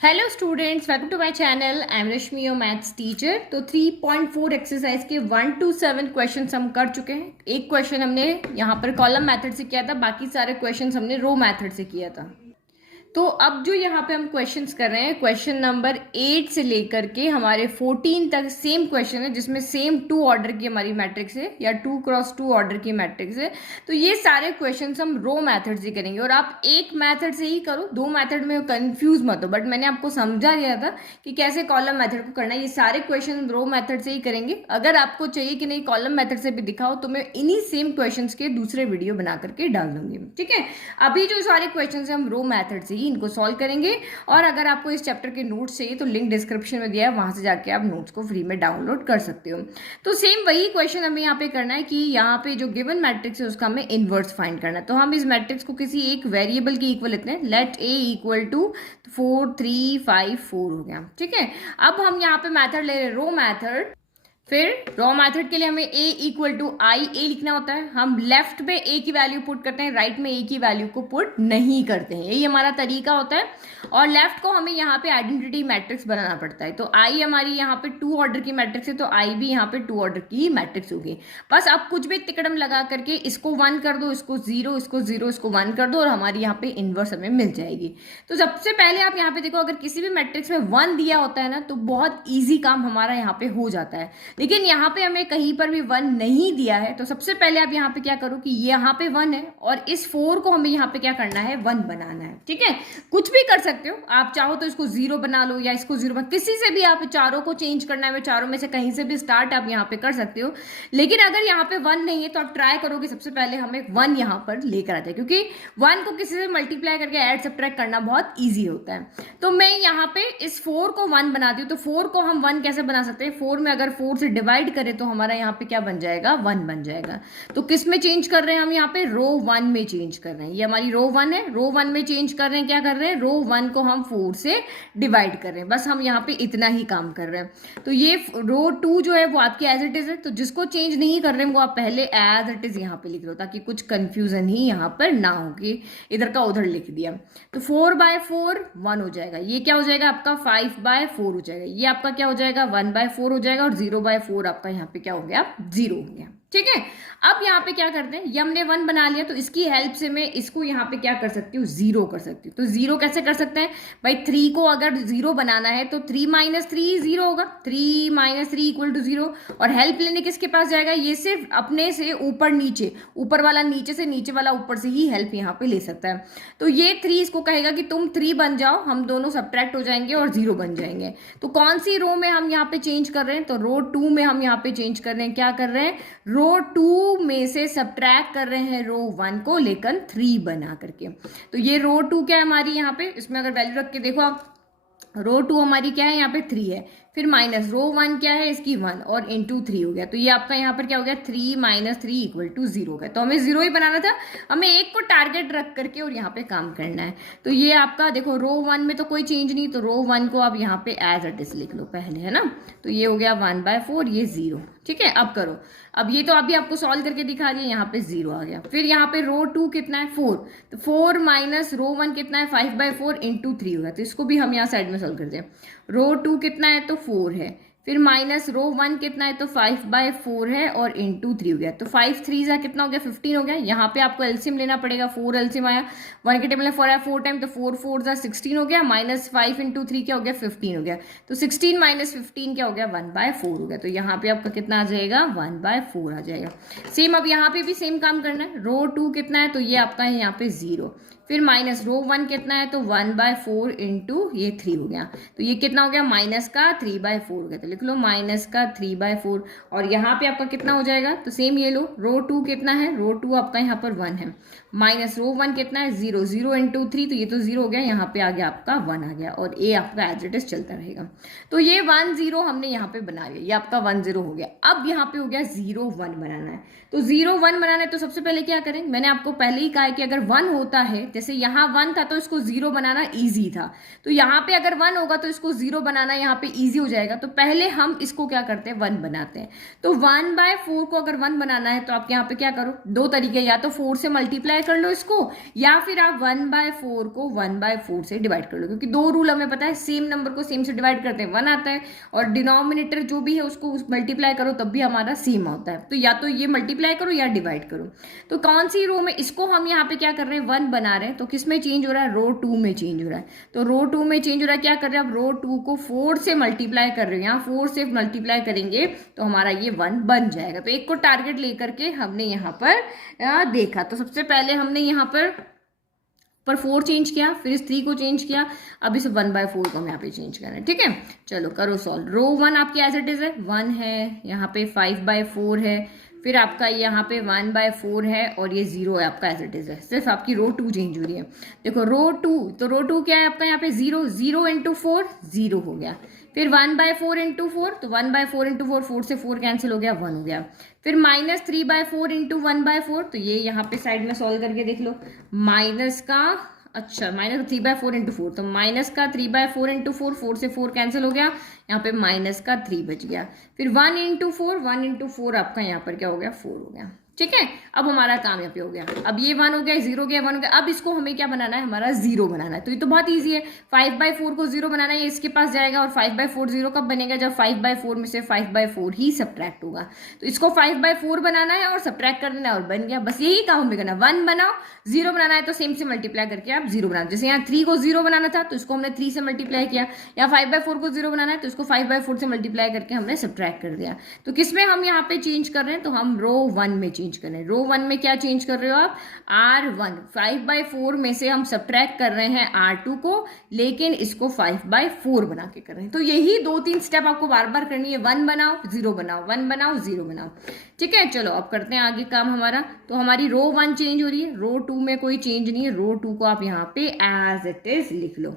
Hello students, welcome to my channel. I am Rashmi, your maths teacher. तो 3.4 exercise के 1 to 7 question हम कर चुके हैं। एक क्वेश्चन हमने यहाँ पर कॉलम मेथड से किया था, बाकी सारे क्वेश्चन हमने रो मेथड से किया था। तो अब जो यहाँ पे हम क्वेश्चंस कर रहे हैं, क्वेश्चन नंबर 8 से लेकर के हमारे 14 तक सेम क्वेश्चन है, जिसमें सेम 2 ऑर्डर की हमारी मैट्रिक्स है या 2x2 ऑर्डर की मैट्रिक्स है। तो ये सारे क्वेश्चंस हम रो मेथड से करेंगे और आप एक मेथड से ही करो, 2 मेथड में कंफ्यूज मत हो। बट मैंने आपको समझा दिया था कि कैसे कॉलम मेथड को करना है। ये सारे क्वेश्चन रो मेथड से ही करेंगे। अगर आपको चाहिए कि नहीं कॉलम मेथड से भी दिखाओ, तो मैं इन्हीं सेम क्वेश्चन के दूसरे वीडियो बना करके डाल दूंगी। ठीक है, अभी जो सारे क्वेश्चन है हम रो मेथड से ही इनको सॉल्व करेंगे। और अगर आपको इस चैप्टर के नोट्स चाहिए तो लिंक डिस्क्रिप्शन में दिया है, वहां से जाके आप नोट्स को फ्री में डाउनलोड कर सकते हो। तो सेम वही क्वेश्चन हमें यहाँ पे करना है कि यहाँ पे जो गिवन मैट्रिक्स है उसका हमें इनवर्स फाइंड करना है। तो हम इस मैट्रिक्स को किसी एक वेरिएबल के इक्वल लेते हैं। लेट ए इक्वल टू 4 3 5 4 हो गया। ठीक है, अब हम यहाँ पे मैथड ले रहे हैं रो मैथड। फिर रॉ मेथड के लिए हमें a इक्वल टू आई ए लिखना होता है। हम लेफ्ट में a की वैल्यू पुट करते हैं, राइट में a की वैल्यू को पुट नहीं करते हैं। यही हमारा तरीका होता है। और लेफ्ट को हमें यहाँ पे आइडेंटिटी मैट्रिक्स बनाना पड़ता है। तो i हमारी यहाँ पे 2 ऑर्डर की मैट्रिक्स है, तो i भी यहाँ पे 2 ऑर्डर की मैट्रिक्स होगी। बस आप कुछ भी तिकड़म लगा करके इसको 1 कर दो, इसको 0, इसको 0, इसको 1 कर दो और हमारी यहाँ पे इनवर्स हमें मिल जाएगी। तो सबसे पहले आप यहाँ पे देखो, अगर किसी भी मैट्रिक्स में 1 दिया होता है ना, तो बहुत ईजी काम हमारा यहाँ पे हो जाता है। लेकिन यहाँ पे हमें कहीं पर भी 1 नहीं दिया है, तो सबसे पहले आप यहाँ पे क्या करो कि यहाँ पे 1 है और इस 4 को हमें यहाँ पे क्या करना है, 1 बनाना है। ठीक है, कुछ भी कर सकते हो आप, चाहो तो इसको 0 बना लो या इसको 0 किसी से भी आप चारों को चेंज करना है, चारों में से कहीं से भी स्टार्ट आप यहाँ पे कर सकते हो। लेकिन अगर यहाँ पे 1 नहीं है तो आप ट्राई करोगे सबसे पहले हमें 1 यहाँ पर लेकर आते हैं, क्योंकि 1 को किसी से मल्टीप्लाई करके ऐड सब्ट्रैक्ट करना बहुत ईजी होता है। तो मैं यहाँ पे इस 4 को 1 बनाती हूँ। तो 4 को हम 1 कैसे बना सकते हैं, 4 में अगर 4 से डिवाइड करें तो हमारा यहाँ पे क्या बन जाएगा, 1 बन जाएगा। तो किस में चेंज कर रहे हैं हम, यहाँ पे रो 1 में चेंज कर रहे हैं। ये हमारी रो 1 है, रो 1 में चेंज कर रहे हैं। क्या कर रहे हैं, रो 1 को हम 4 से डिवाइड कर रहे हैं। बस हम यहाँ पे इतना ही काम कर रहे हैं। तो ये रो 2 जो है वो आपकी एज इट इज है। तो जिसको चेंज नहीं कर रहे हैं वो आप पहले एज इट इज यहाँ पे लिख लो, ताकि कुछ कंफ्यूजन ही यहाँ पर ना हो कि इधर का उधर लिख दिया। तो 4/4 1 हो जाएगा। ये क्या हो जाएगा आपका 5/4 हो जाएगा। ये आपका क्या हो जाएगा 1/4 हो जाएगा। और 0/4 आपका यहाँ पे क्या हो गया, 0 हो गया। ठीक है, अब यहाँ पे क्या करते हैं, ये हमने 1 बना लिया, तो इसकी हेल्प से मैं इसको यहाँ पे क्या कर सकती हूँ, 0 कर सकती हूँ। तो 0 कैसे कर सकते हैं भाई, 3 को अगर 0 बनाना है तो 3 - 3 0 होगा। 3 - 3 इक्वल टू 0। और हेल्प लेने किसके पास जाएगा, ये सिर्फ अपने से ऊपर नीचे, ऊपर वाला नीचे से, नीचे वाला ऊपर से ही हेल्प यहाँ पे ले सकता है। तो ये 3 इसको कहेगा कि तुम 3 बन जाओ, हम दोनों सब्ट्रैक्ट हो जाएंगे और 0 बन जाएंगे। तो कौन सी रो में हम यहाँ पे चेंज कर रहे हैं, तो रो 2 में हम यहाँ पे चेंज कर रहे हैं। क्या कर रहे हैं, रो 2 में से सब्ट्रैक्ट कर रहे हैं रो 1 को, लेकर 3 बना करके। तो ये रो 2 क्या है हमारी यहाँ पे, इसमें अगर वैल्यू रख के देखो आप, रो 2 हमारी क्या है यहाँ पे 3 है। फिर माइनस रो 1 क्या है इसकी 1 और इंटू 3 हो गया। तो ये आपका यहाँ पर क्या हो गया, 3 - 3 इक्वल टू 0 हो गया। तो हमें 0 ही बनाना था, हमें एक को टारगेट रख करके और यहाँ पे काम करना है। तो ये आपका देखो रो 1 में तो कोई चेंज नहीं, तो रो 1 को आप यहाँ पे एज इट इज लिख लो पहले, है ना। तो ये हो गया 1/4, ये 0। ठीक है, अब करो। अब ये तो अभी आपको सॉल्व करके दिखा दिया, यहाँ पे 0 आ गया। फिर यहाँ पे रो 2 कितना है 4, तो 4 माइनस रो 1 कितना है 5/4 इंटू 3 होगा। तो इसको भी हम यहाँ साइड में सॉल्व करते हैं। रो 2 कितना है तो 4 है, फिर माइनस रो 1 कितना है तो 5/4 है और इंटू 3 हो गया। तो 5 3 जा कितना हो गया 15 हो गया। यहाँ पे आपको एलसीएम लेना पड़ेगा, 4 एलसीएम आया, 1 के टेबल में 4 आया 4 टाइम, तो 4 4 जा 16 हो गया, माइनस 5 इंटू 3 क्या हो गया 15 हो गया। तो 16 - 15 क्या हो गया 1/4 हो गया। तो यहाँ पे आपका कितना आ जाएगा 1/4 आ जाएगा। सेम अब यहाँ पे भी सेम काम करना है। रो 2 कितना है तो ये आपका है यहाँ पे 0, फिर माइनस रो 1 कितना है तो 1/4 इंटू ये 3 हो गया। तो ये कितना हो गया माइनस का 3/4 हो गया। तो लिख लो माइनस का 3/4। और यहाँ पे आपका कितना हो जाएगा, तो सेम ये लो, रो 2 कितना है, रो 2 आपका यहाँ पर 1 है, माइनस रो 1 कितना है 0, 0 इंटू 3 तो ये तो 0 हो गया, यहाँ पे आ गया आपका 1 आ गया। और ए आपका एज इट इज चलता रहेगा। तो ये 1 0 हमने यहाँ पे बना लिया, ये आपका 1 0 हो गया। अब यहाँ पे हो गया 0 1 बनाना है। तो 0 1 बनाना है तो सबसे पहले क्या करें, मैंने आपको पहले ही कहा है कि अगर 1 होता है जैसे यहाँ 1 था तो इसको 0 बनाना ईजी था, तो यहाँ पे अगर 1 होगा तो इसको 0 बनाना यहाँ पे ईजी हो जाएगा। तो पहले हम इसको क्या करते हैं, 1 बनाते हैं। तो 1/4 को अगर 1 बनाना है तो आप यहाँ पे क्या करो, दो तरीके, या तो 4 से मल्टीप्लाई कर लो इसको, या फिर आप 1/4 को 1/4 से डिवाइड कर लो, क्योंकि दो रूल हमें पता है, सेम नंबर को सेम से डिवाइड करते हैं 1 आता है, और डिनोमिनेटर जो भी है उसको मल्टीप्लाई करो तब भी हमारा सेम होता है। तो या तो ये मल्टीप्लाई करो या डिवाइड करो। तो कौन सी रो में, इसको हम यहाँ पे क्या कर रहे हैं, 1 बना रहे हैं, तो किस में चेंज हो रहा है, रो 2 में चेंज हो रहा है। तो रो 2 में चेंज हो रहा है, क्या कर रहे हैं, आप रो 2 को 4 से मल्टीप्लाई कर रहे हो, यहाँ 4 से मल्टीप्लाई करेंगे तो हमारा ये 1 बन जाएगा। तो एक को टारगेट लेकर के हमने यहाँ पर देखा। तो सबसे पहले हमने यहाँ पर 4 चेंज किया, फिर इस 3 को चेंज किया, अब इस 1/4 को हम यहाँ पे चेंज कर रहे हैं। ठीक है, चलो करो सॉल्व। रो 1 आपकी एज इट इज है, 1 है, यहाँ पे 5/4 है, फिर आपका यहाँ पे 1/4 है, और ये 0 है आपका एज इट इज है। सिर्फ आपकी रो 2 चेंज हो रही है। देखो रो 2, तो रो 2 क्या है आपका, यहाँ पे 0, 0 × 4 0 हो गया, फिर 1/4 × 4, तो 1/4 × 4, 4 से 4 कैंसिल हो गया, 1 हो गया, फिर -3/4 × 1/4, तो ये यहाँ पे साइड में सॉल्व करके देख लो, माइनस का, अच्छा माइनस 3/4 × 4, तो माइनस का 3/4 × 4, 4 से 4 कैंसिल हो गया, यहाँ पे माइनस का 3 बच गया, फिर 1 × 4, 1 × 4 आपका यहाँ पर क्या हो गया, 4 हो गया। ठीक है, अब हमारा काम यहाँ पे हो गया, अब ये 1 हो गया, 0 गया, 1 हो गया, अब इसको हमें क्या बनाना है, हमारा 0 बनाना है। तो ये तो बहुत ईजी है, 5/4 को 0 बनाना है, ये इसके पास जाएगा, और 5/4 0 कब बनेगा, जब 5/4 में से 5/4 ही सब्ट्रैक्ट होगा। तो इसको 5/4 बनाना है और सब्ट्रैक्ट कर देना है, और बन गया। बस यही काम हमें करना, 1 बनाओ, 0 बनाना है तो सेम से मल्टीप्लाई करके आप 0 बनाओ। जैसे यहाँ 3 को 0 बनाना था तो इसको हमने 3 से मल्टीप्लाई किया, या 5/4 को 0 बनाना है तो इसको 5/4 से मल्टीप्लाई करके हमने सब्ट्रैक्ट कर दिया। तो किसमें हम यहाँ पे चेंज कर रहे हैं, तो हम रो 1 में चेंज कर रहे हैं। रो 1 में क्या चेंज कर रहे हो आप, R1, 5/4 में से हम सब्ट्रैक्ट कर रहे हैं R2 को, लेकिन इसको 5/4 बना के कर रहे हैं। तो यही 2-3 स्टेप आपको बार बार करनी है, 1 बनाओ 0 बनाओ, 1 बनाओ 0 बनाओ। ठीक है, चलो अब करते हैं आगे काम हमारा। तो हमारी रो 1 चेंज हो रही है, रो 2 में कोई चेंज नहीं है, रो 2 को आप यहाँ पे एज इट इज लिख लो।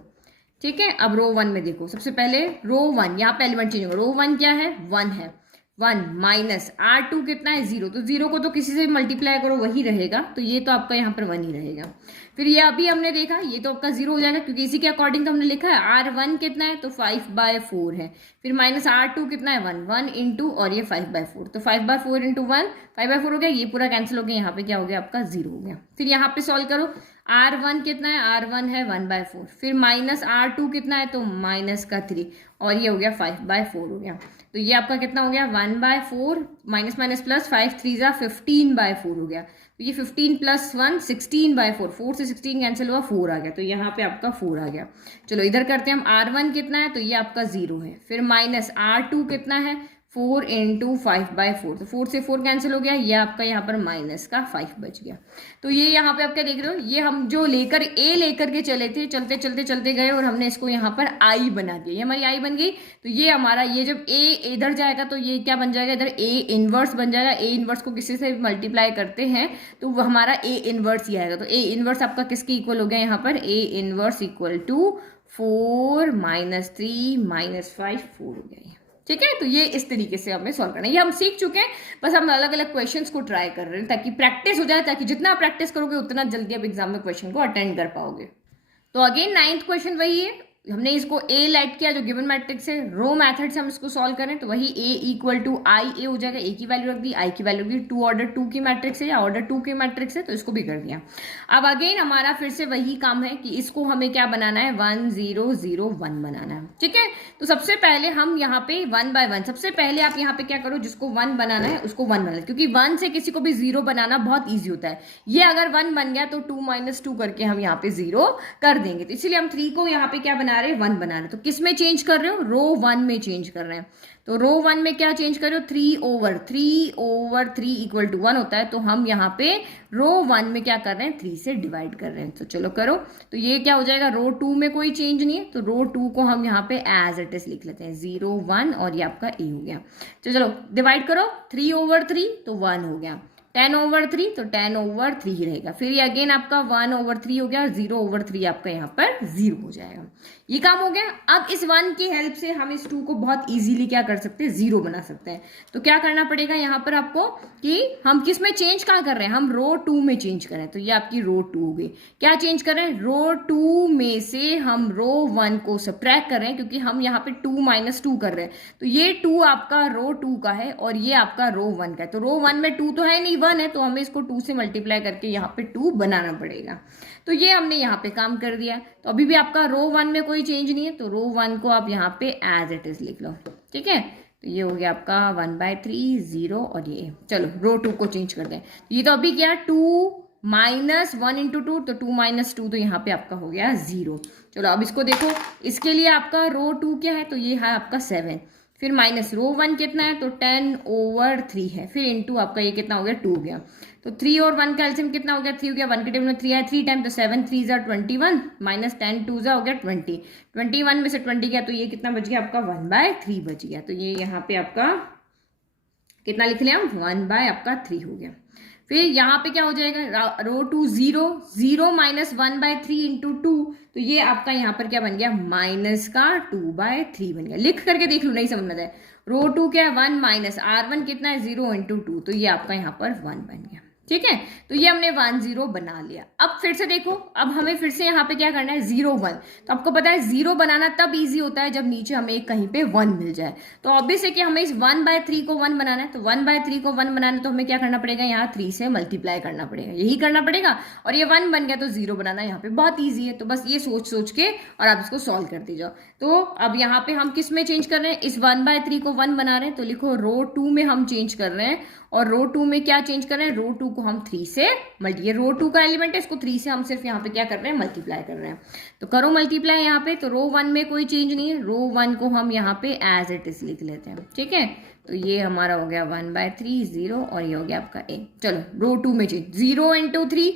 ठीक है, अब रो 1 में देखो, सबसे पहले रो 1, यहाँ पे एलिमेंट चेंज होगा, रो 1 क्या है, 1 है, 1 माइनस R2 कितना है, 0, तो 0 को तो किसी से भी मल्टीप्लाई करो वही रहेगा, तो ये तो आपका यहाँ पर 1 ही रहेगा। फिर ये अभी हमने देखा, ये तो आपका 0 हो जाएगा, क्योंकि इसी के अकॉर्डिंग तो हमने लिखा है। R1 कितना है, तो 5/4 है, फिर माइनस R2 कितना है, 1, 1 × और ये 5/4, तो 5/4 × 1, 5/4 हो गया, ये पूरा कैंसिल हो गया, यहाँ पे क्या हो गया आपका 0 हो गया। फिर यहाँ पे सॉल्व करो, R1 कितना है, R1 है 1/4, फिर माइनस R2 कितना है, तो माइनस का 3, और ये हो गया 5/4 हो गया। तो ये आपका कितना हो गया, 1/4 माइनस माइनस प्लस, 5 3 = 15/4 हो गया। तो ये 15 + 1 16/4, 4 से 16 कैंसिल हुआ, 4 आ गया, तो यहाँ पे आपका 4 आ गया। चलो इधर करते हैं हम, R1 कितना है, तो ये आपका 0 है, फिर माइनस R2 कितना है, 4 × 5/4, तो 4 से 4 कैंसिल हो गया, ये आपका यहाँ पर माइनस का 5 बच गया। तो ये यहाँ पे आप क्या देख रहे हो, ये हम जो लेकर के चले थे, चलते चलते चलते गए और हमने इसको यहाँ पर I बना दिया, ये हमारी I बन गई। तो ये हमारा, ये जब A इधर जाएगा तो ये क्या बन जाएगा, इधर A इनवर्स बन जाएगा। A इनवर्स को किसी से मल्टीप्लाई करते हैं तो वो हमारा A इनवर्स ही आएगा। तो A इनवर्स आपका किसके इक्वल हो गया, यहाँ पर A इनवर्स इक्वल टू 4 - 3 - 5, 4 हो गया। ठीक है, तो ये इस तरीके से हमें सॉल्व करना है, ये हम सीख चुके हैं, बस हम अलग अलग क्वेश्चंस को ट्राई कर रहे हैं ताकि प्रैक्टिस हो जाए, ताकि जितना प्रैक्टिस करोगे उतना जल्दी आप एग्जाम में क्वेश्चन को अटेंड कर पाओगे। तो अगेन 9th क्वेश्चन वही है, हमने इसको A लाइट किया जो गिवन मैट्रिक्स है, रो मेथड से हम इसको सॉल्व करें तो वही A = IA हो जाएगा। A की वैल्यू रख दी, I की वैल्यू रख दी, 2 ऑर्डर 2 की मैट्रिक्स है या ऑर्डर 2 की मैट्रिक्स है, तो इसको भी कर दिया। अब अगेन हमारा फिर से वही काम है कि इसको हमें क्या बनाना है, 1 0 0 1 बनाना है। ठीक है, तो सबसे पहले हम यहाँ पे 1 by 1, सबसे पहले आप यहाँ पे क्या करो, जिसको 1 बनाना है उसको 1 बनाना है, क्योंकि 1 से किसी को भी 0 बनाना बहुत ईजी होता है। ये अगर 1 बन गया तो 2 - 2 करके हम यहाँ पे 0 कर देंगे, तो इसलिए हम 3 को यहाँ पे क्या बना रहे हैं, 1 बना रहे हैं। तो किस में चेंज कर रहे हो, रो 1 में चेंज कर रहे हैं। तो रो 1 में क्या चेंज कर रहे हो, 3/3 इक्वल टू 1 होता है, तो हम यहाँ पे रो 1 में क्या कर रहे हैं, 3 से डिवाइड कर रहे हैं। तो चलो करो, तो ये क्या हो जाएगा, रो 2 में कोई चेंज नहीं है, तो रो 2 को हम यहाँ पे एज इट इज लिख लेते हैं, 0 1, और ये आपका A हो गया। तो चलो डिवाइड करो, 3/3 तो 1 हो गया, 10/3 तो 10/3 ही रहेगा। फिर ये अगेन आपका 1/3 हो गया और 0/3 आपका यहाँ पर 0 हो जाएगा। ये काम हो गया। अब इस 1 की हेल्प से हम इस 2 को बहुत इजीली क्या कर सकते हैं, 0 बना सकते हैं। तो क्या करना पड़ेगा यहाँ पर आपको कि हम किस में चेंज कहाँ कर रहे हैं, हम रो 2 में चेंज करें। तो ये आपकी रो 2 हो गई। क्या चेंज कर रहे हैं, रो 2 में से हम रो 1 को सब्ट्रैक्ट कर रहे हैं, क्योंकि हम यहाँ पे 2 - 2 कर रहे हैं। तो ये 2 आपका रो 2 का है और ये आपका रो 1 का है। तो रो 1 में 2 तो है नहीं, 1 है, तो हमें इसको 2 से मल्टीप्लाई करके यहाँ पे 2 बनाना पड़ेगा। तो ये हमने यहाँ पे काम कर दिया। तो अभी भी आपका रो 1 में कोई चेंज नहीं है, तो रो 1 को आप यहाँ पे एज इट इज लिख लो। ठीक है, तो ये हो गया आपका 1/3 0 और ये चलो रो 2 को चेंज कर दें। ये तो अभी क्या 2 - 1 × 2, तो 2 - 2 तो यहाँ पे आपका हो गया 0। चलो अब इसको देखो, इसके लिए आपका रो 2 क्या है, तो ये है आपका 7। फिर माइनस रो 1 कितना है, तो 10/3 है। फिर इंटू आपका ये कितना हो गया 2 हो गया। तो 3 और 1 का एलसीएम कितना हो गया 3 हो गया। 1 के टेबल में 3 आया 3 टाइम, तो 7 3 ज़ा 21 माइनस 10 2 ज़ा हो गया 20। 21 में से 20 गया तो ये कितना बच गया आपका 1/3 बच गया। तो ये यहाँ पे आपका कितना लिख लिया हम 1/3 हो गया। फिर यहाँ पे क्या हो जाएगा रो 2 0 0 माइनस 1/3 इंटू 2, तो ये आपका यहाँ पर क्या बन गया माइनस का 2/3 बन गया। लिख करके देख लो, नहीं समझ में आए। रो 2 क्या है 1 माइनस R1 कितना है 0 इंटू 2, तो ये आपका यहाँ पर 1 बन गया। ठीक है, तो ये हमने 1 0 बना लिया। अब फिर से देखो, अब हमें फिर से यहाँ पे क्या करना है 0 1। तो आपको पता है 0 बनाना तब इजी होता है जब नीचे हमें कहीं पे 1 मिल जाए। तो ऑब्वियस है कि हमें इस 1/3 को 1 बनाना है। तो 1/3 को 1 बनाना है तो हमें क्या करना पड़ेगा, यहाँ 3 से मल्टीप्लाई करना पड़ेगा, यही करना पड़ेगा। और ये 1 बन गया तो 0 बनाना यहाँ पे बहुत ईजी है। तो बस ये सोच सोच के और आप इसको सॉल्व करते जाओ। तो अब यहाँ पे हम किस में चेंज कर रहे हैं, इस 1/3 को 1 बना रहे हैं, तो लिखो रो 2 में हम चेंज कर रहे हैं। और रो 2 में क्या चेंज कर रहे हैं, रो 2 को हम 3 से ये रो 2 का एलिमेंट है, इसको 3 से हम सिर्फ यहाँ पे क्या कर रहे हैं मल्टीप्लाई कर रहे हैं। तो करो मल्टीप्लाई यहाँ पे। तो रो 1 में कोई चेंज नहीं है, रो 1 को हम यहाँ पे एज इट इज लिख लेते हैं। ठीक है, तो ये हमारा हो गया 1/3 0 और ये हो गया आपका a। चलो रो 2 में चेंज 0 इंटू 3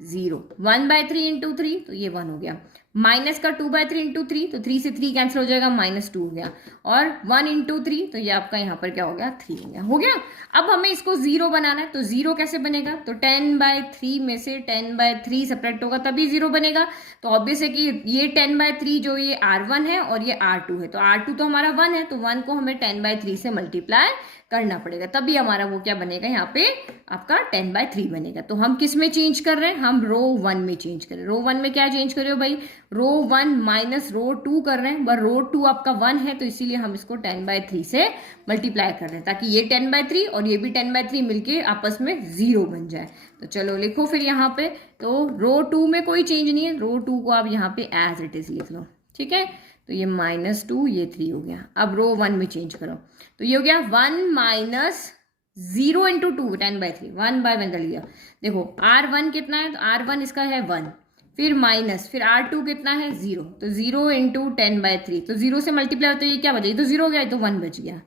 0 1/3 इंटू 3 तो ये 1 हो गया। माइनस का 2/3 इंटू 3 तो 3 से 3 कैंसिल हो जाएगा -2 हो गया। और 1 इंटू 3 तो ये आपका यहाँ पर क्या हो गया 3 हो गया। हो गया। अब हमें इसको 0 बनाना है। तो 0 कैसे बनेगा, तो 10/3 में से 10/3 सब्ट्रैक्ट होगा तभी 0 बनेगा। तो ऑब्वियस है कि ये 10/3 जो ये R1 है और ये R2 है, तो R2 तो हमारा 1 है, तो 1 को हमें 10/3 से मल्टीप्लाई करना पड़ेगा, तभी हमारा वो क्या बनेगा यहाँ पे आपका 10/3 बनेगा। तो हम किस में चेंज कर रहे हैं, हम रो 1 में चेंज कर रहे हैं। रो 1 में क्या चेंज कर रहे हो भाई, रो 1 माइनस रो 2 कर रहे हैं। पर रो 2 आपका 1 है, तो इसीलिए हम इसको 10/3 से मल्टीप्लाई कर रहे हैं, ताकि ये 10/3 और ये भी 10/3 मिलके आपस में 0 बन जाए। तो चलो लिखो फिर यहाँ पे। तो रो 2 में कोई चेंज नहीं है, रो 2 को आप यहाँ पे एज इट इज लिख लो। ठीक है, तो ये -2 ये 3 हो गया। अब रो 1 में चेंज करो, तो ये हो गया 1 माइनस 0 इंटू 2 10/3 1/1 कर लिया। देखो R1 कितना है, तो R1 इसका है 1, फिर माइनस, फिर R2 कितना है 0, तो 0 इंटू 10/3 तो 0 से मल्टीप्लाई होता है, ये क्या बचा, ये तो 0 हो गया, तो 1 बच गया।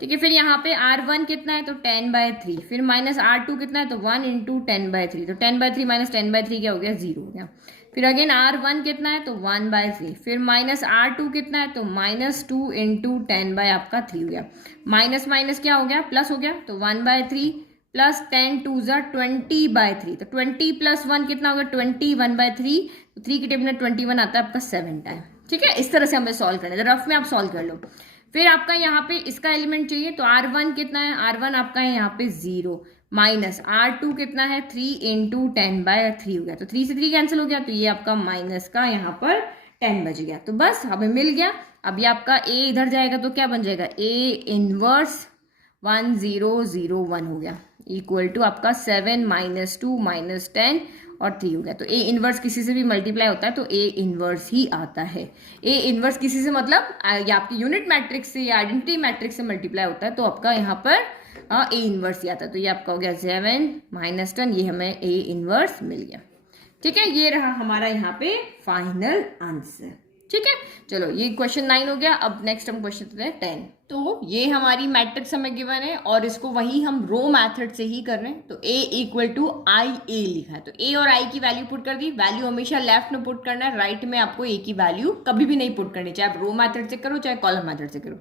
ठीक है, फिर यहाँ पे R1 कितना है, तो 10/3, फिर माइनस R2 कितना है, तो 1 इंटू 10/3 तो 10/3 माइनस 10/3 क्या हो गया 0 हो गया। फिर अगेन R1 कितना है, तो 1/3, फिर माइनस R2 कितना है, तो -2 इंटू 10 आपका 3 हो गया। माइनस माइनस क्या हो गया, प्लस हो गया, तो 1/3 प्लस 10 2 ज़ा 20/3 तो 20 प्लस 1 कितना हो गया 20 1/3 तो 3 की टेबल में 21 आता है आपका 7 टाइम। ठीक है, इस तरह से हमें सॉल्व करना है, रफ में आप सॉल्व कर लो। फिर आपका यहाँ पे इसका एलिमेंट चाहिए, तो R1 कितना है, R1 आपका है यहाँ पे 0 माइनस R2 कितना है 3 इंटू 10/3 हो गया, तो 3 से 3 कैंसिल हो गया, तो ये आपका माइनस का यहाँ पर 10 बच गया। तो बस हमें मिल गया। अब ये आपका A इधर जाएगा तो क्या बन जाएगा, A इनवर्स 1 0 0 1 हो गया, इक्वल टू आपका 7 -2 -10 और 3 हो गया। तो A इनवर्स किसी से भी मल्टीप्लाई होता है तो A इनवर्स ही आता है। A इनवर्स किसी से मतलब या आपकी यूनिट मैट्रिक्स से या आइडेंटिटी मैट्रिक्स से मल्टीप्लाई होता है तो आपका यहाँ पर A इनवर्स ही आता है। तो ये आपका हो गया 7 -10, ये हमें A इनवर्स मिल गया। ठीक है, ये रहा हमारा यहाँ पे फाइनल आंसर। ठीक है, चलो ये क्वेश्चन 9 हो गया। अब नेक्स्ट हम क्वेश्चन 10। तो ये हमारी मैट्रिक्स हमें गिवन है और इसको वही हम रो मेथड से ही कर रहे हैं। तो a इक्वल टू आई ए लिखा है, तो a और i की वैल्यू पुट कर दी। वैल्यू हमेशा लेफ्ट में पुट करना है, राइट में आपको a की वैल्यू कभी भी नहीं पुट करनी, चाहे आप रो मेथड से करो चाहे कॉलम मेथड से करो।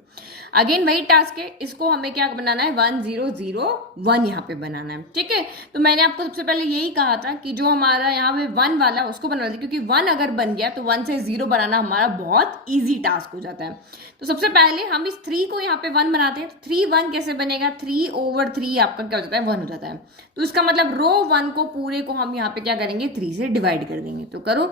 अगेन वही टास्क है, इसको हमें क्या बनाना है 1 0 0 1 यहाँ पे बनाना है, ठीक है। तो मैंने आपको सबसे पहले यही कहा था कि जो हमारा यहाँ पे 1 वाला उसको बना दें, क्योंकि 1 अगर बन गया तो 1 से 0 बनाना हमारा बहुत ईजी टास्क हो जाता है। तो सबसे पहले हम इस 3 को यहाँ पे 1 बनाते हैं। 3 1 कैसे बनेगा, 3/3 आपका क्या हो जाता है 1 हो जाता है। तो इसका मतलब रो 1 को पूरे को हम यहाँ पे क्या करेंगे 3 से डिवाइड कर देंगे। तो करो,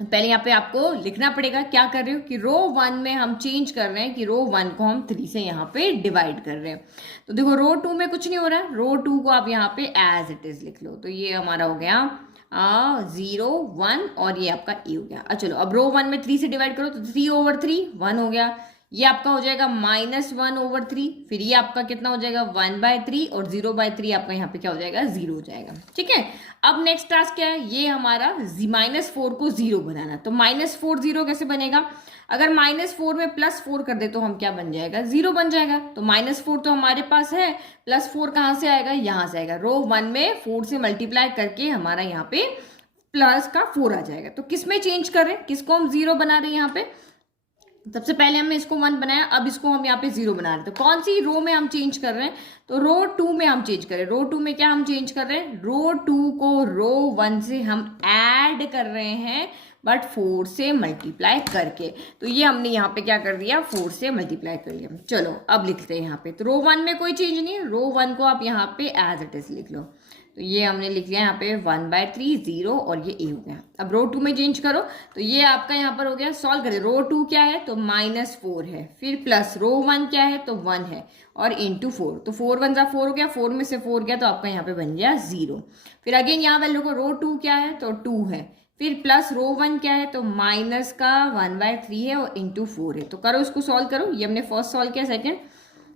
पहले यहाँ पे आपको लिखना पड़ेगा क्या कर रहे हो कि रो 1 में हम चेंज कर रहे हैं कि रो 1 को हम 3 से यहाँ पे डिवाइड कर रहे हैं। तो देखो रो 2 में कुछ नहीं हो रहा है, रो 2 को आप यहाँ पे एज इट इज लिख लो। तो ये हमारा हो गया 0 1 और ये आपका ए हो गया। चलो अब रो 1 में 3 से डिवाइड करो तो 3/3 1 हो गया। ये आपका हो जाएगा -1/3, फिर ये आपका कितना हो जाएगा 1/3 और 0/3 आपका यहाँ पे क्या हो जाएगा 0 हो जाएगा, ठीक है। अब नेक्स्ट टास्क क्या है, ये हमारा -4 को 0 बनाना। तो -4 0 कैसे बनेगा, अगर -4 में +4 कर दे तो हम क्या बन जाएगा 0 बन जाएगा। तो -4 तो हमारे पास है, +4 कहाँ से आएगा, यहाँ से आएगा। रो 1 में 4 से मल्टीप्लाई करके हमारा यहाँ पे प्लस का 4 आ जाएगा। तो किस में चेंज कर रहे हैं, किसको हम 0 बना रहे हैं यहाँ पे, सबसे पहले हमने इसको 1 बनाया, अब इसको हम यहाँ पे 0 बना रहे हैं। तो कौन सी रो में हम चेंज कर रहे हैं, तो रो 2 में हम चेंज कर रहे हैं। रो 2 में क्या हम चेंज कर रहे हैं, रो 2 को रो 1 से हम ऐड कर रहे हैं बट 4 से मल्टीप्लाई करके। तो ये हमने यहाँ पे क्या कर दिया 4 से मल्टीप्लाई कर लिया। चलो अब लिखते हैं यहाँ पे, तो रो 1 में कोई चेंज नहीं है, रो 1 को आप यहाँ पे एज इट इज लिख लो। तो ये हमने लिख लिया यहाँ पे 1/3 0 और ये ए हो गया। अब रो 2 में चेंज करो तो ये आपका यहाँ पर हो गया, सॉल्व करें। रो 2 क्या है तो -4 है, फिर प्लस रो 1 क्या है तो 1 है और इंटू 4, तो 4 1 जा 4 हो गया, 4 में से 4 गया तो आपका यहाँ पे बन गया 0। फिर अगेन यहाँ वैल्यू को रो 2 क्या है तो 2 है, फिर प्लस रो 1 क्या है तो माइनस का 1/3 है और इंटू 4 है। तो करो इसको सॉल्व करो, ये हमने फर्स्ट सॉल्व किया, सेकेंड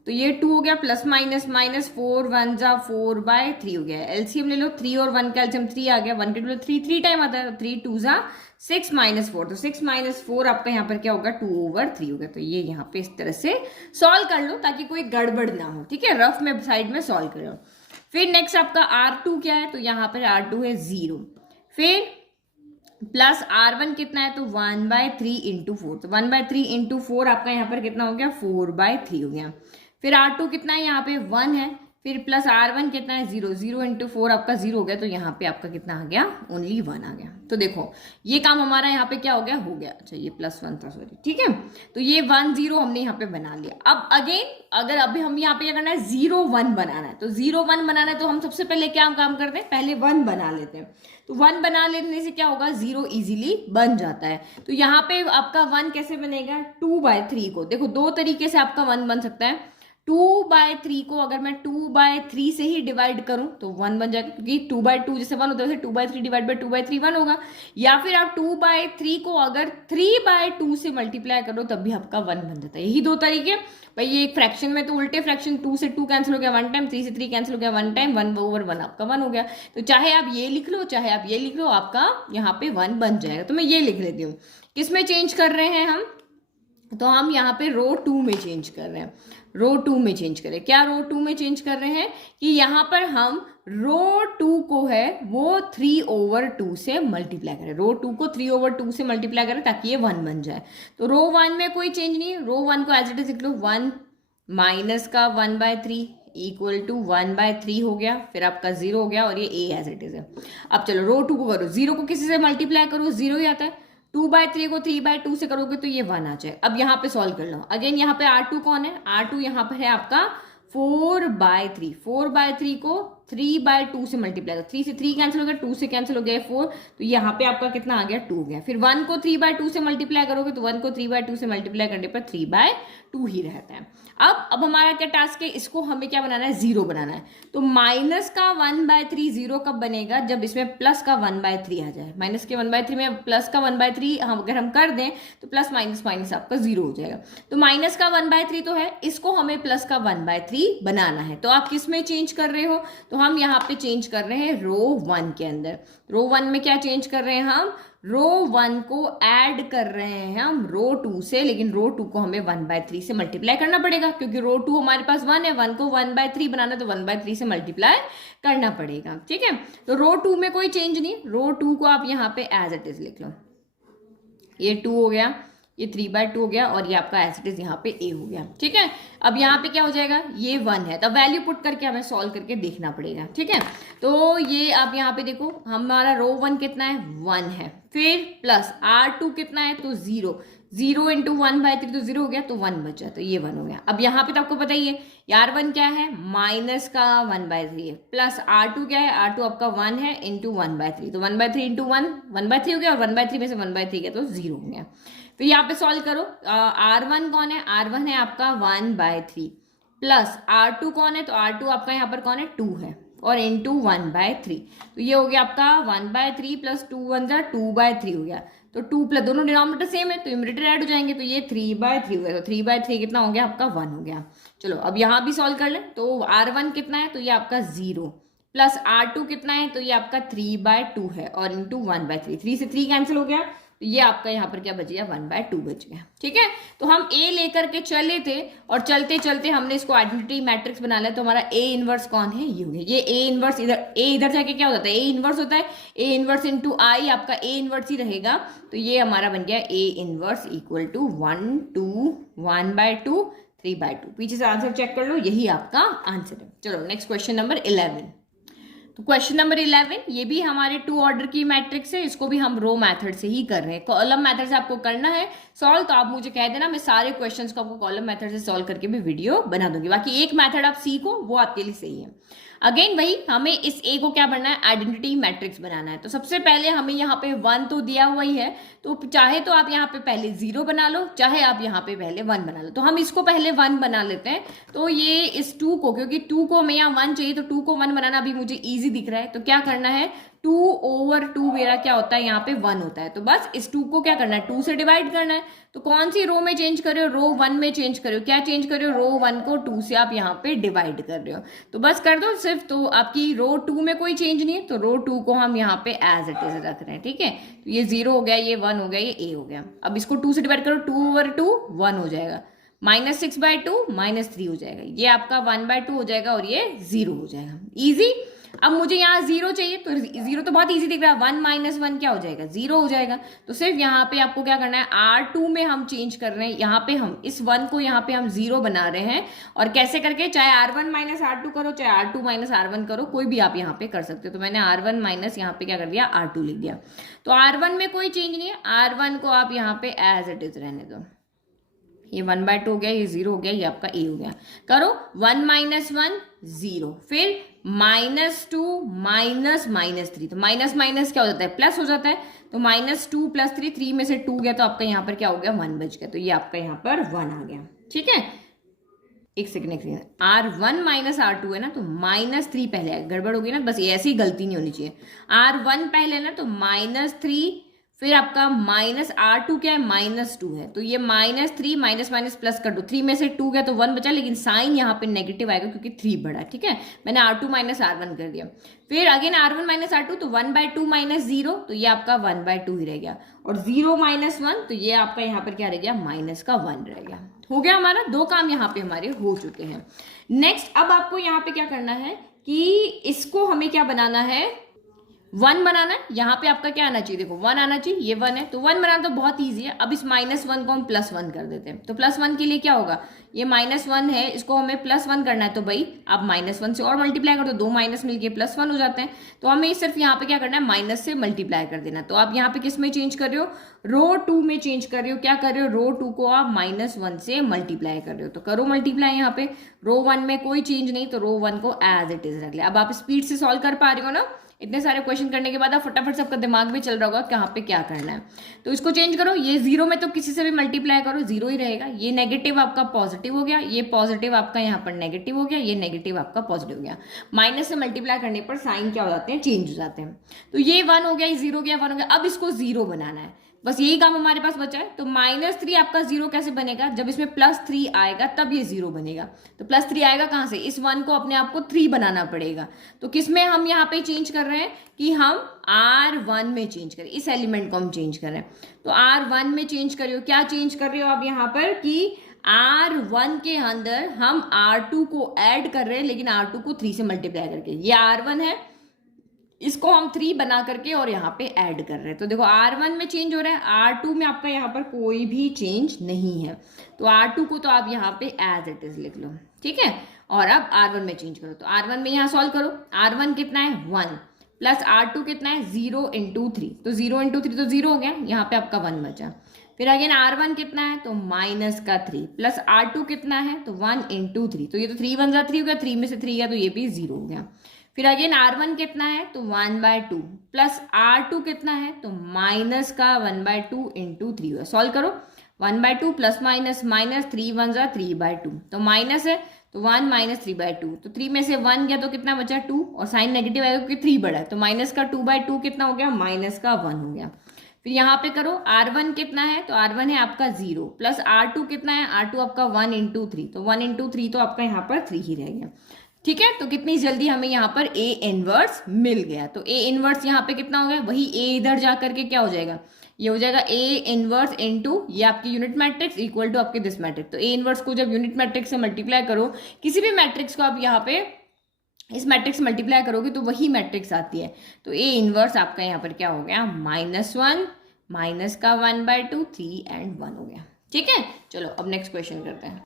तो ये 2 हो गया, प्लस माइनस माइनस 4 1 जा 4/3 हो गया। एलसीएम ले लो, 3 और 1 का एलसीएम 3 आ गया, 1 के 3 टाइम आता है, 3 2 जा 6 -4, तो 6 - 4 आपका यहाँ पर क्या होगा 2/3 होगा। तो ये यहाँ पे इस तरह से सॉल्व कर लो ताकि कोई गड़बड़ ना हो, ठीक है, रफ में साइड में सॉल्व करो। फिर नेक्स्ट आपका R2 क्या है तो यहाँ पर R2 है 0, फिर प्लस R1 कितना है तो 1/3 इंटू 4, तो 1/3 इंटू 4 आपका यहाँ पर कितना हो गया 4/3 हो गया। फिर R2 कितना है यहाँ पे 1 है, फिर प्लस R1 कितना है 0, 0 इंटू 4 आपका 0 हो गया, तो यहाँ पे आपका कितना आ गया ओनली 1 आ गया। तो देखो ये काम हमारा यहाँ पे क्या हो गया, अच्छा ये +1 था सॉरी, ठीक है। तो ये 1 0 हमने यहाँ पे बना लिया। अब अगेन अगर अभी हम यहाँ पे क्या करना है 0 1 बनाना है, तो 0 1 बनाना है तो हम सबसे पहले क्या काम करते हैं, पहले 1 बना लेते हैं। तो 1 बना लेने से क्या होगा 0 इजीली बन जाता है। तो यहाँ पे आपका 1 कैसे बनेगा 2/3 को, देखो दो तरीके से आपका 1 बन सकता है। 2/3 को अगर मैं 2/3 से ही डिवाइड करूं तो 1 बन जाएगा, क्योंकि 2/2 जैसे 1 होता है 2/3 डिवाइड बाय 2/3 1 होगा। या फिर आप 2/3 को अगर 3/2 से मल्टीप्लाई करो तब भी आपका 1 बन जाता है। यही दो तरीके भाई, ये एक फ्रैक्शन में तो उल्टे फ्रैक्शन 2 से 2 कैंसिल हो गया 1 टाइम, 3 से 3 कैंसिल हो गया 1 टाइम, 1/1 आपका 1 हो गया। तो चाहे आप ये लिख लो चाहे आप ये लिख लो, आपका यहाँ पे 1 बन जाएगा। तो मैं ये लिख लेती हूँ, किस में चेंज कर रहे हैं हम, तो हम यहाँ पे रो 2 में चेंज कर रहे हैं। रो 2 में चेंज करें, क्या रो 2 में चेंज कर रहे हैं कि यहाँ पर हम रो 2 को है वो 3/2 से मल्टीप्लाई करें, रो 2 को 3/2 से मल्टीप्लाई करें ताकि ये 1 बन जाए। तो रो 1 में कोई चेंज नहीं है, रो 1 को एज इट इज लिख लो, 1 माइनस का 1/3 इक्वल टू 1/3 हो गया, फिर आपका 0 हो गया और ये ए एज इट इज है। अब चलो रो 2 को करो, 0 को किसी से मल्टीप्लाई करो 0 ही आता है, 2/3 को 3/2 से करोगे तो ये 1 आ जाए। अब यहाँ पे सॉल्व कर लो, अगेन यहाँ पे R2 कौन है, R2 यहाँ पर है आपका 4/3, 4/3 को 3/2 से मल्टीप्लाई करो, 3 से 3 कैंसिल हो गया, 2 से कैंसिल हो गया 4, तो यहाँ पे आपका कितना आ गया 2 हो गया। फिर 1 को 3/2 से मल्टीप्लाई करोगे तो 1 को 3/2 से मल्टीप्लाई करने पर 3/2 ही रहता है। अब हमारा क्या टास्क है, इसको हमें क्या बनाना है 0 बनाना है। तो माइनस का 1/3 0 कब बनेगा, जब इसमें प्लस का 1/3 आ जाए। माइनस के 1/3 में प्लस का 1/3 अगर हम कर दें तो प्लस माइनस माइनस आपका 0 हो जाएगा। तो माइनस का 1/3 तो है, इसको हमें प्लस का 1/3 बनाना है। तो आप किस में चेंज कर रहे हो, तो हम यहाँ पे चेंज कर रहे हैं रो 1 के अंदर। रो 1 में क्या चेंज कर रहे हैं हम, रो 1 को ऐड कर रहे हैं हम रो 2 से, लेकिन रो 2 को हमें 1/3 से मल्टीप्लाई करना पड़ेगा, क्योंकि रो 2 हमारे पास 1 है, 1 को 1/3 बनाना तो 1/3 से मल्टीप्लाई करना पड़ेगा। ठीक है, तो रो 2 में कोई चेंज नहीं, रो 2 को आप यहाँ पे एज इट इज लिख लो। ये 2 हो गया, ये 3/2 हो गया, और ये आपका एज इट इज यहाँ पे a हो गया। ठीक है, अब यहाँ पे क्या हो जाएगा, ये 1 है, तो वैल्यू पुट करके हमें सॉल्व करके देखना पड़ेगा। ठीक है, तो ये आप यहाँ पे देखो, हमारा रो 1 कितना है, 1 है, फिर प्लस R2 कितना है, तो 0, 0 इंटू 1/3 तो 0 हो गया, तो 1 बचा, तो ये 1 हो गया। अब यहाँ पे तो आपको पता ही है, R1 क्या है, माइनस का 1/3 है, प्लस R2 क्या है, R2 आपका 1 है इंटू 1/3, तो 1/3 इंटू 1 1/3 हो गया, और 1/3 में से 1/3 गया तो 0 हो गया। फिर यहाँ पे सॉल्व करो, R1 कौन है, R1 है आपका 1/3, प्लस R2 कौन है, तो R2 आपका यहाँ पर कौन है, 2 है, और इंटू 1/3, तो ये हो गया आपका 1/3 प्लस 2 1 जा 2/3 हो गया, तो 2 प्लस दोनों डिनोमिनेटर सेम है तो न्यूमरेटर ऐड हो जाएंगे, तो ये 3/3 हो गया, तो 3/3 कितना हो गया आपका 1 हो गया। चलो अब यहाँ भी सॉल्व कर ले, तो R1 कितना है, तो ये आपका 0, प्लस R2 कितना है, तो ये आपका 3/2 है, और इंटू 1/3, 3 से 3 कैंसिल हो गया, तो ये आपका यहाँ पर क्या बच गया, 1/2 बच गया। ठीक है, तो हम a लेकर के चले थे, और चलते चलते हमने इसको आइडेंटिटी मैट्रिक्स बना लिया, तो हमारा a इनवर्स कौन है, ये हो गया। ये a इनवर्स इधर जाके क्या हो जाता है, a इनवर्स होता है, a इनवर्स इंटू आई आपका a इनवर्स ही रहेगा, तो ये हमारा बन गया a इनवर्स इक्वल टू 1 2 1/2 3/2। पीछे से आंसर चेक कर लो, यही आपका आंसर है। चलो नेक्स्ट क्वेश्चन नंबर 11। तो क्वेश्चन नंबर 11 ये भी हमारे 2 ऑर्डर की मैट्रिक्स है, इसको भी हम रो मेथड से ही कर रहे हैं, कॉलम मेथड से आपको करना है सॉल्व, तो आप मुझे कह देना, मैं सारे क्वेश्चंस को आपको कॉलम मेथड से सॉल्व करके भी वीडियो बना दूंगी, बाकी एक मेथड आप सीखो वो आपके लिए सही है। अगेन वही, हमें इस ए को क्या बनना है, आइडेंटिटी मैट्रिक्स बनाना है। तो सबसे पहले हमें यहाँ पे 1 तो दिया हुआ ही है, तो चाहे तो आप यहाँ पे पहले 0 बना लो, चाहे आप यहाँ पे पहले 1 बना लो, तो हम इसको पहले 1 बना लेते हैं। तो ये इस 2 को, क्योंकि 2 को हमें यहाँ 1 चाहिए, तो 2 को 1 बनाना अभी मुझे ईजी दिख रहा है, तो क्या करना है, 2/2 मेरा क्या होता है, यहाँ पे 1 होता है, तो बस इस 2 को क्या करना है, 2 से डिवाइड करना है। तो कौन सी रो में चेंज कर रहे हो, रो 1 में चेंज कर रहे हो, क्या चेंज कर रहे हो, रो 1 को 2 से आप यहाँ पे डिवाइड कर रहे हो, तो बस कर दो सिर्फ। तो आपकी रो 2 में कोई चेंज नहीं है, तो रो 2 को हम यहाँ पे एज इट इज रख रहे हैं। ठीक है, तो ये 0 हो गया, ये 1 हो गया, ये a हो गया। अब इसको 2 से डिवाइड करो, 2/2 1 हो जाएगा, -6/2 -3 हो जाएगा, ये आपका 1/2 हो जाएगा, और ये 0 हो जाएगा। इजी। अब मुझे यहाँ 0 चाहिए, तो 0 तो बहुत इजी दिख रहा है, 1 - 1 क्या हो जाएगा, 0 हो जाएगा। तो सिर्फ यहाँ पे आपको क्या करना है, R2 में हम चेंज कर रहे हैं, यहाँ पे हम इस 1 को यहाँ पे हम 0 बना रहे हैं, और कैसे करके, चाहे R1 - R2 करो, चाहे R2 - R1 करो, कोई भी आप यहाँ पे कर सकते हो। तो मैंने R1 माइनस यहाँ पे क्या कर दिया, R2 लिख दिया। तो R1 में कोई चेंज नहीं है, R1 को आप यहाँ पे एज इट इज रहने दो, ये 1/2 हो गया, ये 0 हो गया, ये आपका a हो गया। करो 1 - 1 0, फिर -2 -3, तो माइनस क्या हो जाता है, प्लस हो जाता है, तो -2 + 3, 3 में से 2 गया, तो आपका यहाँ पर क्या हो गया, 1 बच गया, तो ये आपका यहाँ पर 1 आ गया। ठीक है, एक सेकंड, R1 - R2 है ना, तो -3 पहले है, गड़बड़ होगी ना, बस ये ऐसी गलती नहीं होनी चाहिए। R1 पहले ना, तो -3, फिर आपका -R2 क्या है, -2 है, तो ये -3 माइनस प्लस कर दो, 3 में से 2 गया तो 1 बचा, लेकिन साइन यहाँ पे नेगेटिव आएगा क्योंकि 3 बढ़ा। ठीक है, मैंने R2 - R1 कर दिया। फिर अगेन R1 - R2, तो 1/2 -0, तो ये आपका 1/2 ही रह गया, और 0 - 1, तो ये आपका यहाँ पर क्या रह गया, -1 रह गया। हो गया हमारा, 2 काम यहाँ पे हमारे हो चुके हैं। नेक्स्ट, अब आपको यहाँ पे क्या करना है कि इसको हमें क्या बनाना है, 1 बनाना है। यहाँ पे आपका क्या आना चाहिए, देखो 1 आना चाहिए, ये 1 है, तो 1 बनाना तो बहुत ईजी है। अब इस -1 को हम +1 कर देते हैं, तो +1 के लिए क्या होगा, ये -1 है, इसको हमें +1 करना है, तो भाई आप -1 से और मल्टीप्लाई कर दो, 2 माइनस मिलके +1 हो जाते हैं। तो हमें सिर्फ यहाँ पे क्या करना है, माइनस से मल्टीप्लाई कर देना। तो आप यहाँ पे किस में चेंज कर रहे हो, रो 2 में चेंज कर रहे हो। क्या कर रहे हो, रो 2 को आप -1 से मल्टीप्लाई कर रहे हो, तो करो मल्टीप्लाई। यहाँ पे रो 1 में कोई चेंज नहीं, तो रो 1 को एज इट इज रख ले। अब आप स्पीड से सॉल्व कर पा रहे हो ना, इतने सारे क्वेश्चन करने के बाद आप फटाफट सबका दिमाग में चल रहा होगा कहाँ पे क्या करना है। तो इसको चेंज करो, ये 0 में तो किसी से भी मल्टीप्लाई करो 0 ही रहेगा। ये नेगेटिव आपका पॉजिटिव हो गया, ये पॉजिटिव आपका यहाँ पर नेगेटिव हो गया, ये नेगेटिव आपका पॉजिटिव हो गया। माइनस से मल्टीप्लाई करने पर साइन क्या हो जाते हैं, चेंज हो जाते हैं। तो ये 1 हो गया, ये 0 हो गया, 1 हो गया। अब इसको 0 बनाना है। बस यही काम हमारे पास बचा है। तो -3 आपका 0 कैसे बनेगा, जब इसमें +3 आएगा तब ये 0 बनेगा। तो +3 आएगा कहाँ से, इस 1 को अपने आप को 3 बनाना पड़ेगा। तो किसमें हम यहाँ पे चेंज कर रहे हैं कि हम R1 में चेंज करें, इस एलिमेंट को हम चेंज कर रहे हैं। तो R1 में चेंज करियो, क्या चेंज कर रहे हो आप यहाँ पर कि R1 के अंदर हम R2 को ऐड कर रहे हैं, लेकिन R2 को 3 से मल्टीप्लाई करके। ये R1 है, इसको हम 3 बना करके और यहाँ पे ऐड कर रहे हैं। तो देखो R1 में चेंज हो रहा है, R2 में आपका यहाँ पर कोई भी चेंज नहीं है। तो R2 को तो आप यहाँ पे एज इट इज लिख लो, ठीक है। और अब R1 में चेंज करो, तो R1 में यहाँ सॉल्व करो। R1 कितना है 1 प्लस R2 कितना है 0 × 3, तो 0 × 3 तो 0 हो गया, यहाँ पे आपका 1 बचा। फिर अगेन R1 कितना है तो -3 प्लस R2 कितना है तो 1 × 3, तो ये तो 3 1 3 हो गया, 3 में से 3 गया तो ये भी 0 हो गया। फिर अगेन R1 कितना है तो 1/2 प्लस R2 कितना है तो -1/2 × 3 हुआ। सॉल्व करो, 1/2 प्लस माइनस 3 1 3/2, तो माइनस है तो 1 -3/2, तो 3 में से 1 गया तो कितना बचा 2, और साइन नेगेटिव आएगा क्योंकि 3 बड़ा है, तो माइनस का 2/2 कितना हो गया -1 हो गया। फिर यहाँ पे करो R1 कितना है तो R1 है आपका 0 प्लस R2 कितना है, R2 आपका 1 × 3, तो 1 × 3 तो आपका यहाँ पर 3 ही रह गया, ठीक है। तो कितनी जल्दी हमें यहाँ पर A इनवर्स मिल गया। तो A इनवर्स यहाँ पे कितना हो गया, वही A इधर जा करके क्या हो जाएगा, ये हो जाएगा A इनवर्स इनटू ये आपकी यूनिट मैट्रिक्स इक्वल टू आपके दिस मैट्रिक्स। तो A इनवर्स को जब यूनिट मैट्रिक्स से मल्टीप्लाई करो, किसी भी मैट्रिक्स को आप यहाँ पे इस मैट्रिक्स मल्टीप्लाई करोगे तो वही मैट्रिक्स आती है। तो A इनवर्स आपका यहाँ पर क्या हो गया -1 माइनस का 1/2 3 एंड 1 हो गया, ठीक है। चलो अब नेक्स्ट क्वेश्चन करते हैं।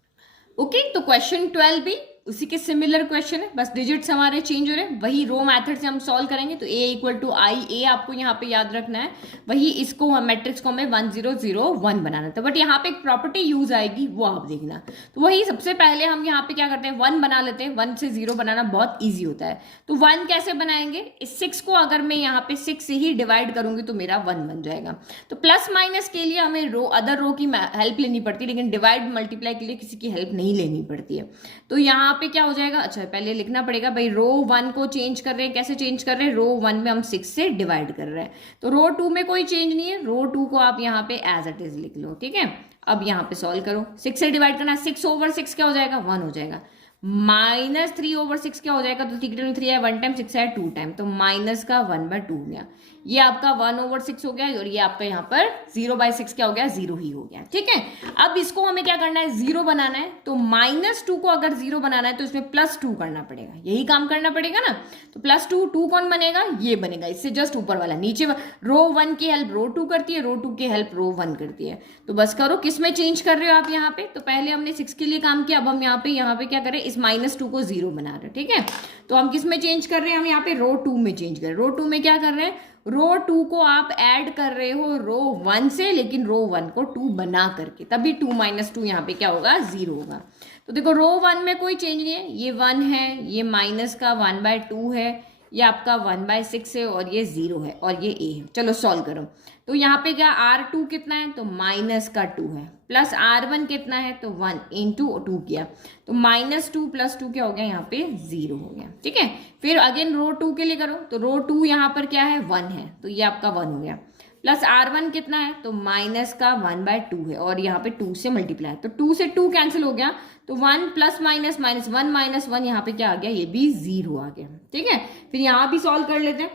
ओके, तो क्वेश्चन 12 भी उसी के सिमिलर क्वेश्चन है, बस डिजिट्स हमारे चेंज हो रहे हैं, वही रो मेथड से हम सॉल्व करेंगे। तो A = I, A आपको यहाँ पे याद रखना है, वही इसको मैट्रिक्स को हमें 1 0 0 1 बनाना था, बट यहाँ पे एक प्रॉपर्टी यूज आएगी, वो आप देखना। तो वही सबसे पहले हम यहाँ पे क्या करते हैं 1 बना लेते हैं, 1 से 0 बनाना बहुत ईजी होता है। तो 1 कैसे बनाएंगे, इस 6 को अगर मैं यहाँ पे 6 से ही डिवाइड करूंगी तो मेरा 1 बन जाएगा। तो प्लस माइनस के लिए हमें अदर रो की हेल्प लेनी पड़ती है, लेकिन डिवाइड मल्टीप्लाई के लिए किसी की हेल्प नहीं लेनी पड़ती है। तो यहाँ पे क्या हो जाएगा, अच्छा पहले लिखना पड़ेगा भाई, रो 1 को चेंज कर रहे हैं, कैसे चेंज कर रहे हैं, रो 1 में हम 6 से डिवाइड कर रहे हैं। तो रो 2 में कोई चेंज नहीं है, रो 2 को आप यहाँ पे एज इट इज लिख लो, ठीक है। अब यहाँ पे सॉल्व करो, 6 से डिवाइड करना, 6/6 क्या हो जाएगा 1 हो जाएगा, -3/6 क्या हो जाएगा, तो 3 है 1 टाइम, 6 है 2 टाइम, तो माइनस का 1/2 हो गया। ये आपका 1/6 हो गया, और ये आपका यहाँ पर 0/6 क्या हो गया 0 ही हो गया, ठीक है। अब इसको हमें क्या करना है 0 बनाना है, तो -2 को अगर 0 बनाना है तो इसमें +2 करना पड़ेगा, यही काम करना पड़ेगा ना। तो +2 कौन बनेगा, ये बनेगा, इससे जस्ट ऊपर वाला, नीचे रो 1 की हेल्प रो 2 करती है, रो 2 की हेल्प रो 1 करती है। तो बस करो, किस में चेंज कर रहे हो आप यहाँ पे, तो पहले हमने 6 के लिए काम किया, अब हम यहाँ पे क्या करें, इस -2 को 0 बना रहे हैं, ठीक है। तो हम किस में चेंज कर रहे हैं, हम यहाँ पे रो 2 में चेंज कर रहे हैं। रो 2 में क्या कर रहे हैं, रो 2 को आप ऐड कर रहे हो रो 1 से, लेकिन रो 1 को 2 बना करके, तभी 2 - 2 यहाँ पे क्या होगा 0 होगा। तो देखो रो 1 में कोई चेंज नहीं है, ये 1 है, ये माइनस का 1/2 है, ये आपका 1/6 है, और ये 0 है, और ये A है। चलो सॉल्व करो, तो यहाँ पे क्या R2 कितना है तो -2 है, प्लस R1 कितना है तो 1 × 2 किया, तो -2 + 2 क्या हो गया यहाँ पे 0 हो गया, ठीक है। फिर अगेन रो 2 के लिए करो, तो रो 2 यहाँ पर क्या है 1 है, तो ये आपका 1 हो गया, प्लस R1 कितना है तो -1/2 है, और यहाँ पे 2 से मल्टीप्लाई, तो 2 से 2 कैंसिल हो गया, तो 1 + -1 -1 यहाँ पे क्या आ गया, ये भी 0 आ गया, ठीक है। फिर यहाँ भी सॉल्व कर लेते हैं,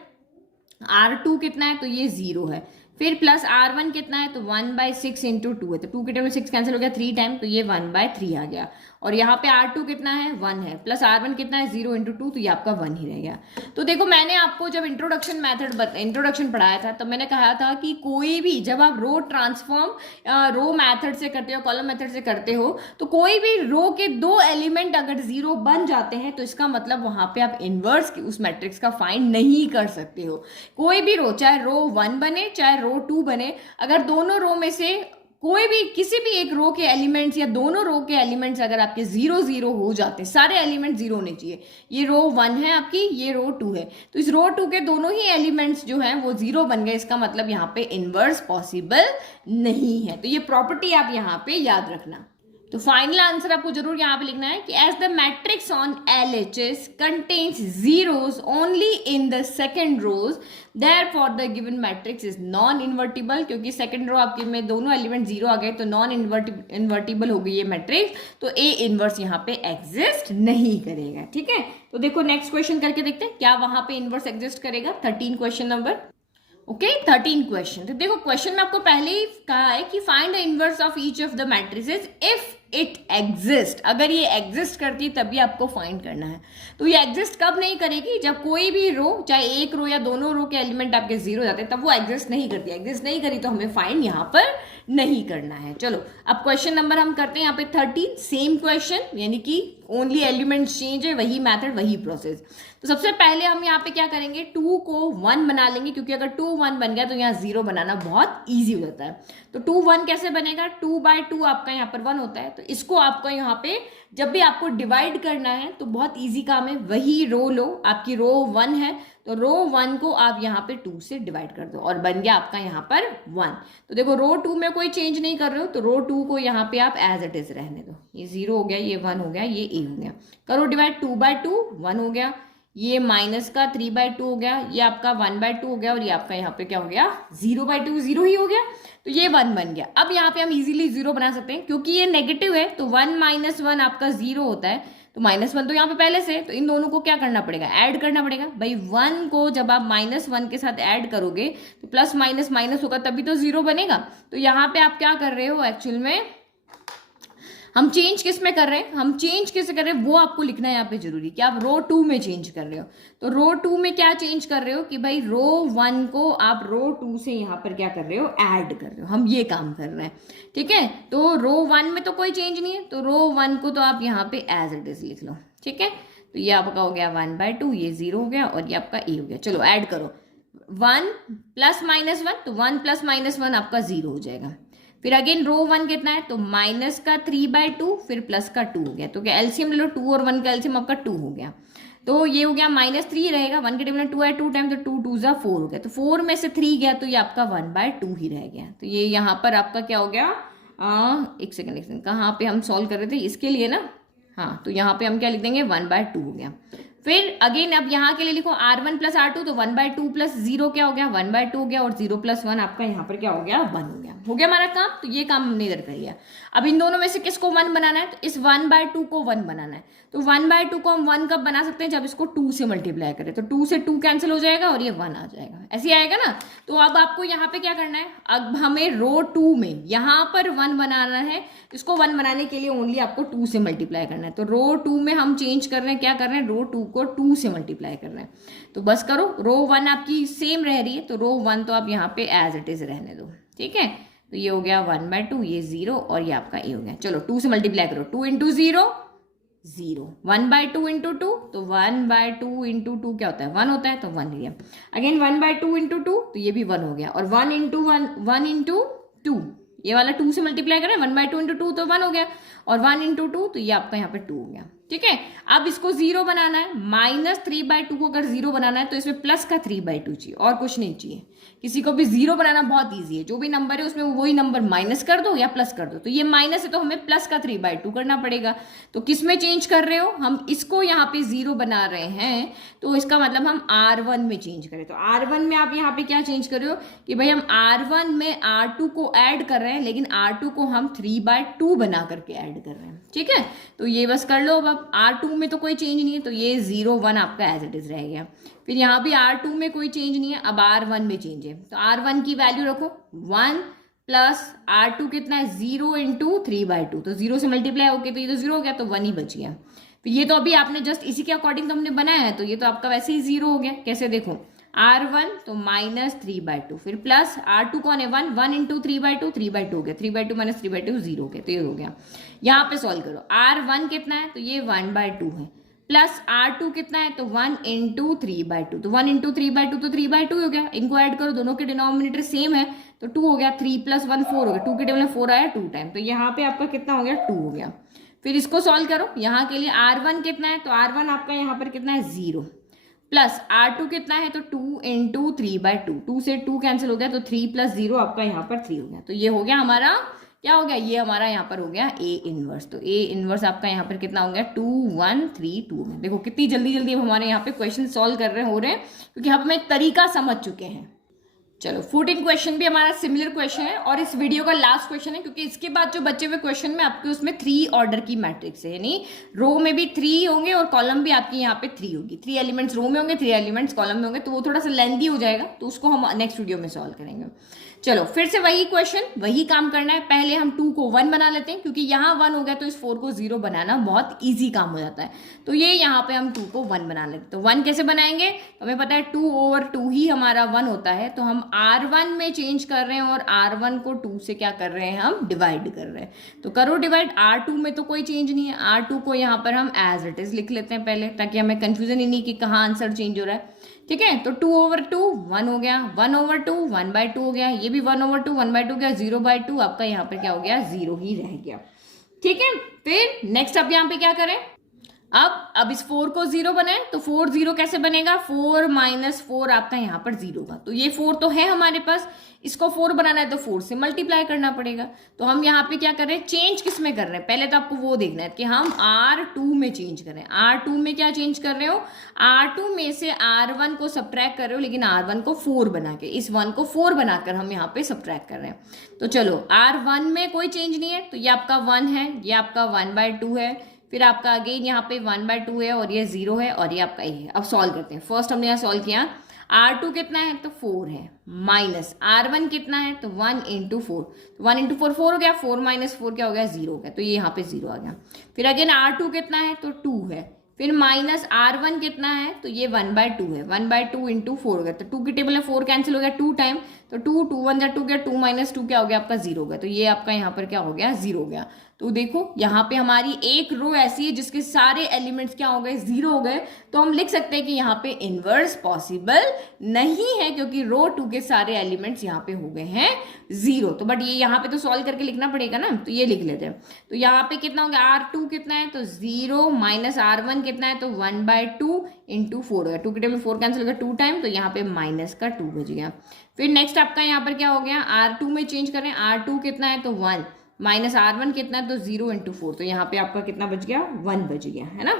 R2 कितना है तो ये 0 है, फिर प्लस R1 कितना है तो 1/6 × 2 है, तो 2 के टाइम में 6 कैंसिल हो गया 3 टाइम, तो ये 1/3 आ गया, और यहाँ पे R2 कितना है 1 है, प्लस R1 कितना है 0 × 2, तो ये आपका 1 ही रह गया। तो देखो मैंने आपको जब इंट्रोडक्शन पढ़ाया था, तो मैंने कहा था कि कोई भी जब आप रो ट्रांसफॉर्म रो मैथड से करते हो, कॉलम मेथड से करते हो, तो कोई भी रो के 2 एलिमेंट अगर 0 बन जाते हैं तो इसका मतलब वहां पे आप इनवर्स उस मैट्रिक्स का फाइंड नहीं कर सकते हो। कोई भी रो, चाहे रो 1 बने चाहे रो 2 बने, अगर दोनों रो में से कोई भी किसी भी एक रो के एलिमेंट्स या दोनों रो के एलिमेंट्स अगर आपके 0 0 हो जाते हैं, सारे एलिमेंट 0 होने चाहिए, ये रो 1 है आपकी, ये रो 2 है, तो इस रो 2 के दोनों ही एलिमेंट्स जो हैं वो 0 बन गए, इसका मतलब यहाँ पे इनवर्स पॉसिबल नहीं है। तो ये प्रॉपर्टी आप यहाँ पे याद रखना। तो फाइनल आंसर आपको जरूर यहाँ पे लिखना है कि as the matrix on LHS contains zeros only in the second rows therefore the given matrix is non invertible, क्योंकि सेकंड रो आपके में दोनों एलिमेंट जीरो आ गए तो नॉन इन्वर्टिबल हो गई ये मैट्रिक्स, तो ए इनवर्स यहाँ पे एग्जिस्ट नहीं करेगा। ठीक है, तो देखो नेक्स्ट क्वेश्चन करके देखते हैं क्या वहां पे इनवर्स एग्जिस्ट करेगा। 13 क्वेश्चन नंबर, ओके 13 क्वेश्चन। तो देखो क्वेश्चन में आपको पहले ही कहा है कि find the inverse of each of the matrices if it exist. अगर ये एग्जिस्ट करती तभी आपको फाइंड करना है। तो ये एग्जिस्ट कब नहीं करेगी, जब कोई भी रो, चाहे एक रो या दोनों रो के एलिमेंट आपके जीरो जाते हैं, तब वो एग्जिस्ट नहीं करती। एग्जिस्ट नहीं करी तो हमें फाइंड यहाँ पर नहीं करना है। चलो अब क्वेश्चन नंबर हम करते हैं यहाँ पे 13, सेम क्वेश्चन, यानी कि ओनली एलिमेंट चेंज है, वही मेथड वही प्रोसेस। तो सबसे पहले हम यहाँ पे क्या करेंगे, 2 को 1 बना लेंगे, क्योंकि अगर 2 1 बन गया तो यहाँ 0 बनाना बहुत ईजी हो जाता है। तो 2 1 कैसे बनेगा, 2/2 आपका यहाँ पर 1 होता है, तो इसको आपको यहाँ पे जब भी आपको डिवाइड करना है तो बहुत ईजी काम है, वही रो लो, आपकी रो 1 है तो रो 1 को आप यहाँ पे 2 से डिवाइड कर दो और बन गया आपका यहाँ पर 1। तो देखो रो 2 में कोई चेंज नहीं कर रहे हो तो रो 2 को यहाँ पे आप एज इट इज रहने दो। ये 0 हो गया, ये 1 हो गया, ये ए हो गया, करो डिवाइड, 2/2 1 हो गया, ये माइनस का 3/2 हो गया, ये आपका 1/2 हो गया, और ये आपका यहाँ पे क्या हो गया 0/2, 0 ही हो गया, तो ये 1 बन गया। अब यहाँ पे हम इजीली 0 बना सकते हैं, क्योंकि ये नेगेटिव है तो 1 - 1 आपका 0 होता है, तो -1 तो यहाँ पे पहले से, तो इन दोनों को क्या करना पड़ेगा, ऐड करना पड़ेगा भाई। 1 को जब आप -1 के साथ ऐड करोगे तो प्लस माइनस माइनस होगा तभी तो 0 बनेगा। तो यहाँ पे आप क्या कर रहे हो, एक्चुअल में हम चेंज किस में कर रहे हैं, हम चेंज किस कर रहे हैं वो आपको लिखना है यहाँ पे जरूरी, कि आप रो 2 में चेंज कर रहे हो। तो रो 2 में क्या चेंज कर रहे हो कि भाई रो 1 को आप रो 2 से यहाँ पर क्या कर रहे हो, ऐड कर रहे हो, हम ये काम कर रहे हैं। ठीक है, तो रो 1 में तो कोई चेंज नहीं है, तो रो 1 को तो आप यहाँ पे एज इट इज लिख लो। ठीक है, तो ये आपका हो गया 1/2, ये 0 हो गया, और ये आपका ए हो गया। चलो ऐड करो, 1 + -1, तो 1 + -1 आपका 0 हो जाएगा। फिर अगेन रो 1 कितना है, तो माइनस का 3/2 फिर प्लस का 2 हो गया, तो क्या एलसीएम ले लो, 2 और 1 का एलसीएम आपका 2 हो गया, तो ये हो गया -3 रहेगा, 1 के टेबल में 2 है 2 टाइम, तो 2 2 ज़ा 4 हो गया, तो 4 में से 3 गया तो ये आपका 1/2 ही रह गया। तो ये यहाँ पर आपका क्या हो गया, एक सेकंड कहाँ पे हम सॉल्व कर रहे थे इसके लिए ना, हाँ, तो यहाँ पे हम क्या लिख देंगे 1/2 हो गया। फिर अगेन अब यहाँ के लिए लिखो R1 + R2, तो 1/2 + 0 क्या हो गया 1/2 हो गया, और 0 + 1 आपका यहाँ पर क्या हो गया 1 हो गया हमारा काम। तो ये काम हमने इधर कर लिया। अब इन दोनों में से किसको 1 बनाना है, तो इस 1/2 को 1 बनाना है। तो 1/2 को हम 1 कब बना सकते हैं, जब इसको 2 से मल्टीप्लाई करें, तो 2 से 2 कैंसिल हो जाएगा और ये 1 आ जाएगा, ऐसे आएगा ना। तो अब आपको यहाँ पे क्या करना है, अब हमें रो 2 में यहाँ पर 1 बनाना है, इसको 1 बनाने के लिए ओनली आपको 2 से मल्टीप्लाई करना है। तो रो 2 में हम चेंज कर रहे हैं, क्या कर रहे हैं, रो 2 को 2 से मल्टीप्लाई कर रहे हैं। तो बस करो, रो 1 आपकी सेम रह रही है, तो रो 1 तो आप यहाँ पे एज इट इज रहने दो। ठीक है, तो ये हो गया 1/2, ये 0, और ये आपका ए हो गया। चलो 2 से मल्टीप्लाई करो, 2 × 0 0, 1/2 × 2, तो 1/2 × 2 क्या होता है 1 होता है, तो 1 लिया। अगेन 1/2 × 2, तो ये भी 1 हो गया, और 1 × 1 × 2, ये वाला 2 से मल्टीप्लाई करें, 1/2 × 2 तो 1 हो गया, और 1 × 2 तो ये आपका यहाँ पे 2 हो गया। ठीक है, अब इसको 0 बनाना है, -3/2 को अगर 0 बनाना है तो इसमें प्लस का 3/2 चाहिए, और कुछ नहीं चाहिए। किसी को भी 0 बनाना बहुत ईजी है, जो भी नंबर है उसमें वही नंबर माइनस कर दो या प्लस कर दो। तो ये माइनस है तो हमें प्लस का 3/2 करना पड़ेगा। तो किस में चेंज कर रहे हो, हम इसको यहाँ पे 0 बना रहे हैं, तो इसका मतलब हम R1 में चेंज करें। तो R1 में आप यहाँ पे क्या चेंज कर रहे हो कि भाई हम R1 में R2 को ऐड कर रहे हैं, लेकिन R2 को हम 3/2 बना करके ऐड कर रहे हैं। ठीक है, तो ये बस कर लो। अब R2 में तो कोई चेंज नहीं है, तो ये 0 1 आपका एज इट इज रह गया। फिर यहाँ भी R2 में कोई चेंज नहीं है, अब R1 में चेंज है, तो R1 की वैल्यू रखो 1 + R2 कितना है 0 × 3/2, तो 0 से मल्टीप्लाई होके तो ये तो 0 हो गया, तो 1 ही बच गया। फिर ये तो अभी आपने जस्ट इसी के अकॉर्डिंग तो हमने बनाया है, तो ये तो आपका वैसे ही 0 हो गया। कैसे देखो, R1 तो -3/2, फिर प्लस R2 कौन है 1 × 3/2, 3/2 हो गया, 3/2 - 3/2 0 हो गया, तो ये हो गया। यहाँ पे सॉल्व करो, R1 कितना है, तो ये 1/2 है, प्लस R2 कितना है, तो 1 × 3/2, तो 1 × 3/2 तो 3/2 हो गया। इनको ऐड करो, दोनों के डिनोमिनेटर सेम है, तो 2 हो गया, 3 + 1 4 हो गया, 2 के टेबल में 4 आया 2 टाइम, तो यहाँ पे आपका कितना हो गया 2 हो गया। फिर इसको सॉल्व करो, यहाँ के लिए R1 कितना है, तो R1 आपका यहाँ पर कितना है 0, प्लस R2 कितना है, तो 2 × 3/2, 2 से 2 कैंसिल हो गया, तो 3 + 0 आपका यहाँ पर 3 हो गया। तो ये हो गया हमारा क्या हो गया, ये हमारा यहाँ पर हो गया ए इनवर्स। तो ए इनवर्स आपका यहाँ पर कितना हो गया 2 1 3 2 में। देखो कितनी जल्दी जल्दी हम हमारे यहाँ पे क्वेश्चन सॉल्व कर रहे हो रहे हैं, क्योंकि हम एक तरीका समझ चुके हैं। चलो 14 क्वेश्चन भी हमारा सिमिलर क्वेश्चन है और इस वीडियो का लास्ट क्वेश्चन है, क्योंकि इसके बाद जो बचे हुए क्वेश्चन में आपके उसमें 3 ऑर्डर की मैट्रिक्स है, यानी रो में भी 3 होंगे और कॉलम भी आपकी यहाँ पे 3 होगी। 3 एलिमेंट्स रो में होंगे, 3 एलिमेंट्स कॉलम में होंगे, तो वो थोड़ा सा लेंथी हो जाएगा, तो उसको हम नेक्स्ट वीडियो में सॉल्व करेंगे। चलो फिर से वही क्वेश्चन, वही काम करना है। पहले हम 2 को 1 बना लेते हैं, क्योंकि यहाँ 1 हो गया तो इस 4 को 0 बनाना बहुत ईजी काम हो जाता है। तो ये यहाँ पे हम 2 को 1 बना लेते हैं। तो 1 कैसे बनाएंगे, तो हमें पता है 2/2 ही हमारा 1 होता है, तो हम R1 में चेंज कर रहे हैं और R1 को 2 से क्या कर रहे हैं, हम डिवाइड कर रहे हैं। तो करो डिवाइड, R2 में तो कोई चेंज नहीं है, R2 को यहाँ पर हम एज इट इज लिख लेते हैं पहले, ताकि हमें कंफ्यूजन ही नहीं कि कहाँ आंसर चेंज हो रहा है। ठीक है, तो 2/2 1 हो गया, 1/2 1/2 हो गया, ये भी 1/2 1/2 हो गया, 0/2 आपका यहाँ पर क्या हो गया, 0 ही रह गया। ठीक है, फिर नेक्स्ट आप यहाँ पे क्या करें, अब इस 4 को 0 बनाए, तो 4 0 कैसे बनेगा, 4 - 4 आपका यहाँ पर 0 होगा। तो ये 4 तो है हमारे पास, इसको 4 बनाना है तो 4 से मल्टीप्लाई करना पड़ेगा। तो हम यहाँ पे क्या कर रहे हैं, चेंज किस में कर रहे हैं, पहले तो आपको वो देखना है कि हम R2 में चेंज कर रहे हैं। R2 में क्या चेंज कर रहे हो, R2 में से R1 को सब्ट्रैक्ट कर रहे हो, लेकिन R1 को 4 बना के, इस 1 को 4 बनाकर हम यहाँ पे सब्ट्रैक्ट कर रहे हैं। तो चलो R1 में कोई चेंज नहीं है, तो ये आपका 1 है, ये आपका 1/2 है, फिर आपका अगेन यहाँ पे 1/2 है और ये 0 है और ये आपका ए है। अब सॉल्व करते हैं। फर्स्ट हमने यहाँ सॉल्व किया, R2 कितना है, तो 4 है, माइनस R1 कितना है, तो 1 × 4, तो 1 × 4 4 हो गया, 4 - 4 क्या हो गया, 0 हो गया, तो ये यहाँ पे 0 आ गया। फिर अगेन R2 कितना है, तो 2 है, फिर माइनस R1 कितना है, तो ये 1/2 है, 1/2 × 4 हो गया, तो 2 की टेबल में 4 कैंसिल हो गया 2 टाइम, तो 2 2 1 जा 2 गया, 2 - 2 क्या हो गया आपका 0 हो गया, तो ये आपका यहाँ पर क्या हो गया, 0 हो गया। तो देखो यहाँ पे हमारी एक रो ऐसी है जिसके सारे एलिमेंट्स क्या हो गए, 0 हो गए, तो हम लिख सकते हैं कि यहाँ पे इनवर्स पॉसिबल नहीं है, क्योंकि रो 2 के सारे एलिमेंट्स यहाँ पे हो गए हैं 0। तो बट ये यहाँ पे तो सॉल्व करके लिखना पड़ेगा ना, तो ये लिख लेते हैं। तो यहाँ पे कितना हो गया, R2 कितना है, तो 0 माइनस R1 कितना है, तो 1/2 × 4 हो गया, 2 की टेबल 4 कैंसिल हो गया 2 टाइम, तो यहाँ पे माइनस का 2 बच गया। फिर नेक्स्ट आपका यहाँ पर क्या हो गया, R2 में चेंज करें, R2 कितना है, तो 1 माइनस R1 कितना है, तो 0 × 4, तो यहाँ पे आपका कितना बच गया, 1 बच गया, है ना।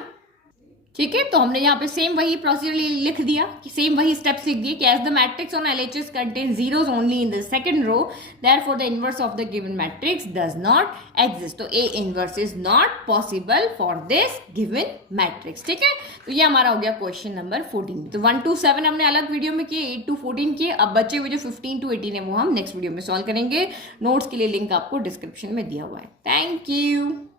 ठीक है, तो हमने यहाँ पे सेम वही प्रोसीजर लिख दिया, कि सेम वही स्टेप्स लिख दिए कि as the matrix on LHS contain zeros only in the second row, therefore the inverse of the given matrix does not exist. तो A inverse is not possible for this given matrix. ठीक है, तो ये हमारा हो गया question number 14। तो 1 to 7 हमने अलग वीडियो में किए, 8 to 14 किए। अब बचे हुए जो 15 to 18 है वो हम नेक्स्ट वीडियो में सॉल्व करेंगे। नोट्स के लिए लिंक आपको डिस्क्रिप्शन में दिया हुआ है। Thank you.